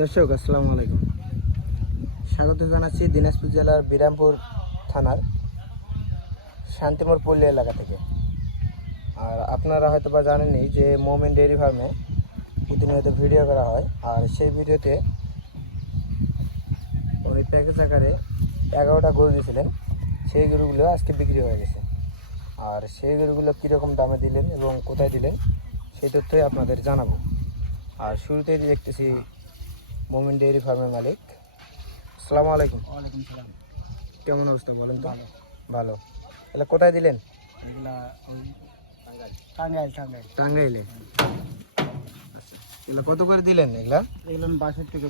দর্শক আসসালামু আলাইকুম, স্বাগত জানাচ্ছি দিনাজপুর জেলার বিরামপুর থানার শান্তিমোড় পল্লী এলাকা থেকে। আর আপনারা হয়তো বা জানেনই যে মোমেন ডেয়ারি ফার্মে প্রতিনিয়ত ভিডিও করা হয়, আর সেই ভিডিওতে ওই প্যাকেজ আকারে 11টা গরু দিয়েছিলেন। সেই গরুগুলো আজকে বিক্রি হয়ে গেছে। আর সেই গরুগুলো কীরকম দামে দিলেন এবং কোথায় দিলেন সেই তথ্যই আপনাদের জানাবো। আর শুরুতেই দেখতেছি মোমেন ডেয়ারি ফার্মের মালিক। আসসালামু আলাইকুম। ওয়ালাইকুম সালাম। কেমন অবস্থা বলেন তো? ভালো। ভালো। তাহলে কোথায় দিলেন? এগুলা ওই টাঙ্গাইল। টাঙ্গাইলে। আচ্ছা, এগুলো কত করে দিলেন? এগুলো 62 টাকা।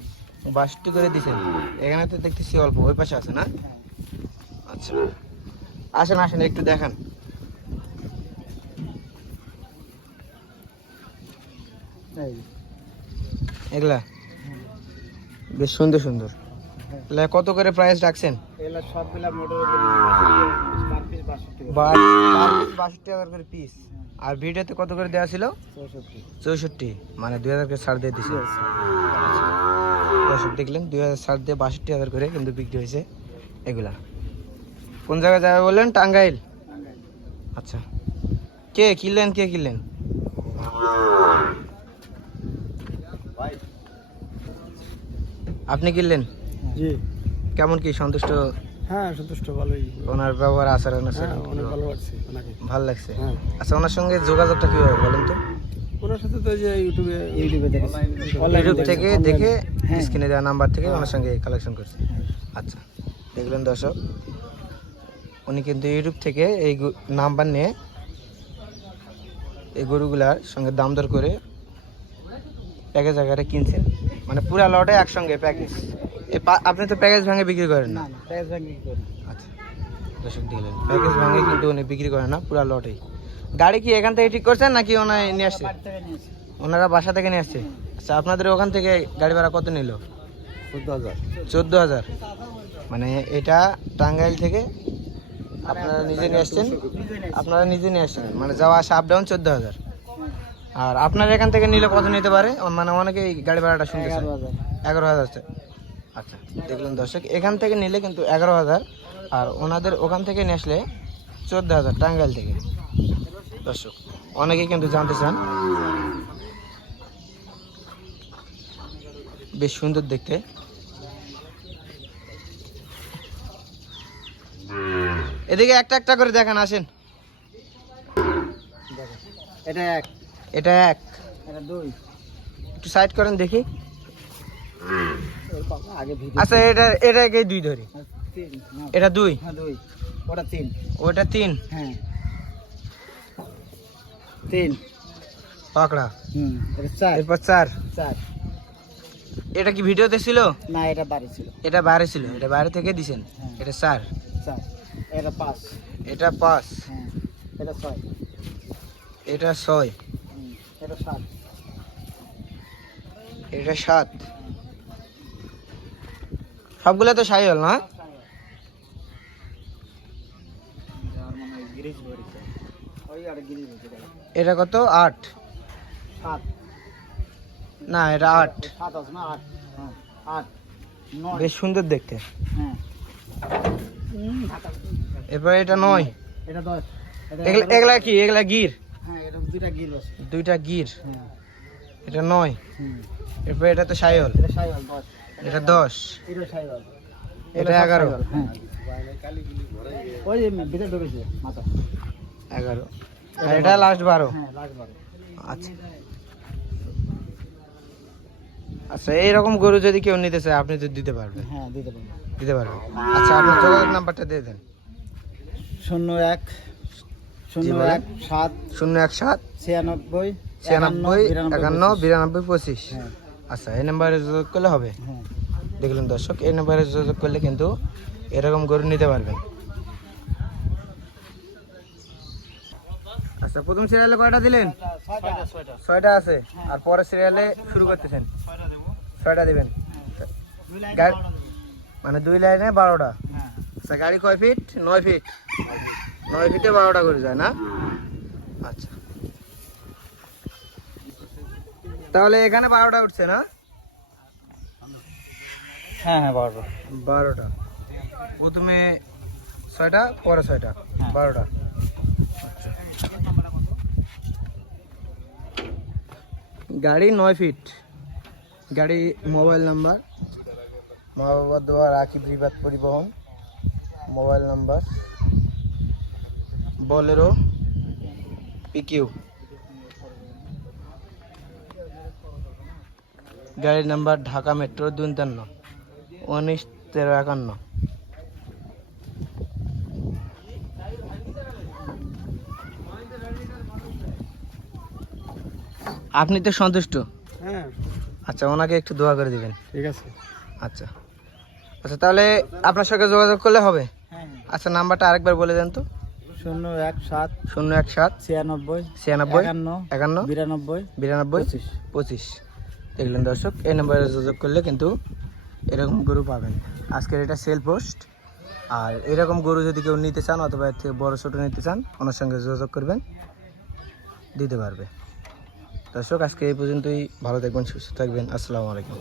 62 করে দিছেন। এখানে তো দেখতেছি অল্প, ওই পাশে আছে না? আচ্ছা, আসেন একটু দেখান। এগুলা বেশ সুন্দর। তাহলে কত করে প্রাইস রাখছেন? এগুলা সবগুলা মোটর পার পিস 62 করে পিস। আর ভিডিওতে কত করে দেওয়া ছিল? 64, মানে 2000 করে ছাড় দিয়ে দিছে। দর্শক দেখলেন 2000 ছাড় দিয়ে 62,000 করে কিন্তু বিক্রি হয়েছে এগুলা। কোন জায়গায় যাবে বললেন? টাঙ্গাইল। আচ্ছা, কে কিনলেন? আপনি কিনলেন? জি। কেমন কি সন্তুষ্ট? হ্যাঁ, সন্তুষ্ট, ভালোই। ওনার ব্যবহার আচরণ আছে? অনেক ভালো লাগছে ওনাকে। ভালো লাগছে। হ্যাঁ। আচ্ছা, ওনার সঙ্গে যোগাযোগটা কিভাবে বলেন তো? ওনার সাথে তো যে ইউটিউবে ইউটিউব থেকে দেখে হ্যাঁ। স্ক্রিনে দেওয়া নাম্বার থেকে ওনার সঙ্গে কালেকশন করছে। আচ্ছা, দেখলেন দর্শক, উনি কিন্তু ইউটিউব থেকে এই নাম্বার নিয়ে এই গরুগুলার সঙ্গে দাম দর করে প্যাকেজ আকারে কিনছেন, মানে পুরা লটে একসঙ্গে প্যাকেজ। আপনি তো প্যাকেজ ভাঙে বিক্রি করেন না? আচ্ছা, দর্শক দেখলেন প্যাকেজ ভাঙে কিন্তু উনি বিক্রি করেন না, পুরা লটেই। গাড়ি কি এখান থেকে ঠিক করছেন নাকি ওনায় নিয়ে আসছে? ওনারা বাসা থেকে নিয়ে আসছে। আচ্ছা, আপনাদের ওখান থেকে গাড়ি ভাড়া কত নিল? 14,000। মানে এটা টাঙ্গাইল থেকে আপনারা নিজে নিয়ে আসছেন, মানে যাওয়া আসা আপ ডাউন 14,000। আর আপনার এখান থেকে নিলে কত নিতে পারে? মানে অনেকে গাড়ি ভাড়াটা শুনতেছে 11,000। আচ্ছা, দেখলেন দর্শক, এখান থেকে নিলে কিন্তু 11,000, আর ওনাদের ওখান থেকে নিয়ে আসলে 14,000 টাঙ্গাইল থেকে। দর্শক অনেকেই কিন্তু জানতে চান, বেশ সুন্দর দেখতে। এদিকে একটা করে দেখান, আসেন। এটা এক, এটা দুই, একটু সাইড করেন দেখি। আচ্ছা, এটা দুই ধরি। এটা দুই, ওটা তিন। হ্যাঁ, 3 পাকড়া। এটা 4। এরপর 4। এটা কি ভিডিওতে ছিল? না, এটা বাড়ি ছিল। এটা বাইরে ছিল, এটা বাইরে থেকে দিছেন। হ্যাঁ। এটা 4। এটা 5। এটা 5। হ্যাঁ, এটা 6। এটা 6। এটা 7। এটা 7। সবগুলো তো সাই হল না? এটা কত? 8। 7 না, এটা 8। 7 আছে না? 8। হ্যাঁ, 8 9। বেশ সুন্দর দেখতে। হ্যাঁ। এরপর এটা 9। এটা 10। এগুলা কি? এগুলা গির? হ্যাঁ, এটা দুইটা গির আছে। দুইটা গির। হ্যাঁ। এটা 9। এরপর এটা তো সাইহল। এটা সাইওয়াল 10। এটা 10। এটা সাইওয়াল। এটা 11। হ্যাঁ। ওই যে ভিতরে ঢুকেছে মাথা। 11। আর এটা লাস্ট 12। হ্যাঁ, লাস্ট 12। আচ্ছা, আচ্ছা, এইরকম গরু যদি কেউ নিতে চায় আপনি তো দিতে পারবেন? হ্যাঁ, দিতে পারবো। আচ্ছা, আপনার যোগাযোগ নাম্বারটা দিয়ে দেন। 01 বলেন। 7 017 96 96 51 92 25। হ্যাঁ। আচ্ছা, এই নাম্বারে যোগাযোগ করলে হবে। হ্যাঁ। দেখলেন দর্শক, এই নাম্বারে যোগাযোগ করলে কিন্তু এরকম গরু নিতে পারবেন। আচ্ছা, প্রথম সিরিয়ালে কয়টা দিলেন? 6টা আছে। আর পরের সিরিয়ালে শুরু করতেছেন? 6টা দিবেন। মানে 2 লাইনে 12টা। আচ্ছা, গাড়ি কয় ফিট? 9 ফিট। 9 ফিটে 12টা করে যায় না? আচ্ছা, তাহলে এখানে 12টা উঠছে না? হ্যাঁ হ্যাঁ 12টা। 12টা, প্রথমে 6টা পরে 6টা, 12টা। আচ্ছা, গাড়ি 9 ফিট, গাড়ি মোবাইল নাম্বার মহাবাদ রাকিব রিবাত পরিবহন, মোবাইল নাম্বার বোলেরো পিকিউ, গাড়ির নাম্বার ঢাকা মেট্রো 52 19 1351। আপনি তো সন্তুষ্ট? হ্যাঁ আচ্ছা, ওনাকে একটু দোয়া করে দিবেন। ঠিক আছে। আচ্ছা আচ্ছা, তাহলে আপনার সঙ্গে যোগাযোগ করলে হবে। হ্যাঁ আচ্ছা, নাম্বারটা আরেকবার বলে দেন তো। 017 017 96 96 51 51 92 92 25। দেখলেন দর্শক, এই নাম্বারে যোগাযোগ করলে কিন্তু এরকম গরু পাবেন। আজকের এটা সেল পোস্ট। আর এরকম গরু যদি কেউ নিতে চান অথবা এর থেকে বড় ছোটো নিতে চান, ওনার সঙ্গে যোগাযোগ করবেন, দিতে পারবে। দর্শক, আজকে এই পর্যন্তই। ভালো থাকবেন, সুস্থ থাকবেন। আসসালামু আলাইকুম।